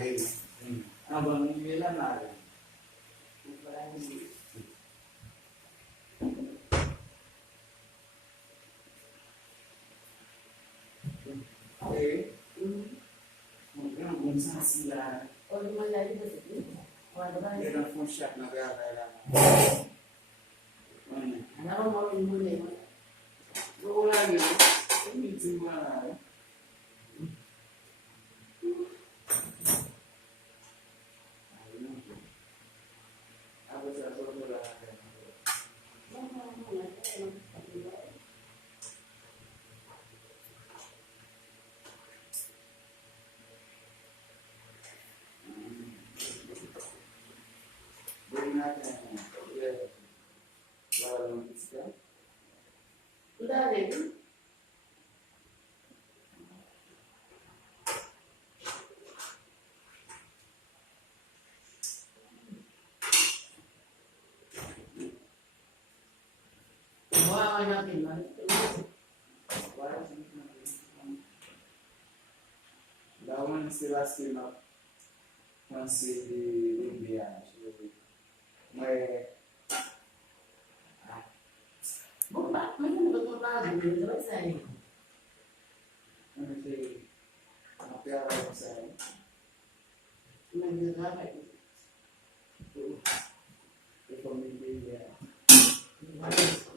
lari. Abang ini bilang lari. Mungkin belum sila. Oh, di mana lagi begitu? Dia dah function negara lah. Anak mau mulai. Dua lagi. Ini cuma. Apa saya suruh lah. Sudah ada. Wah, natin man. Dawan sila masih di India. May Bukan, macam betul lagi. Terus saya. masih apa saya? Macam apa itu? Itu pemimpin ya. Macam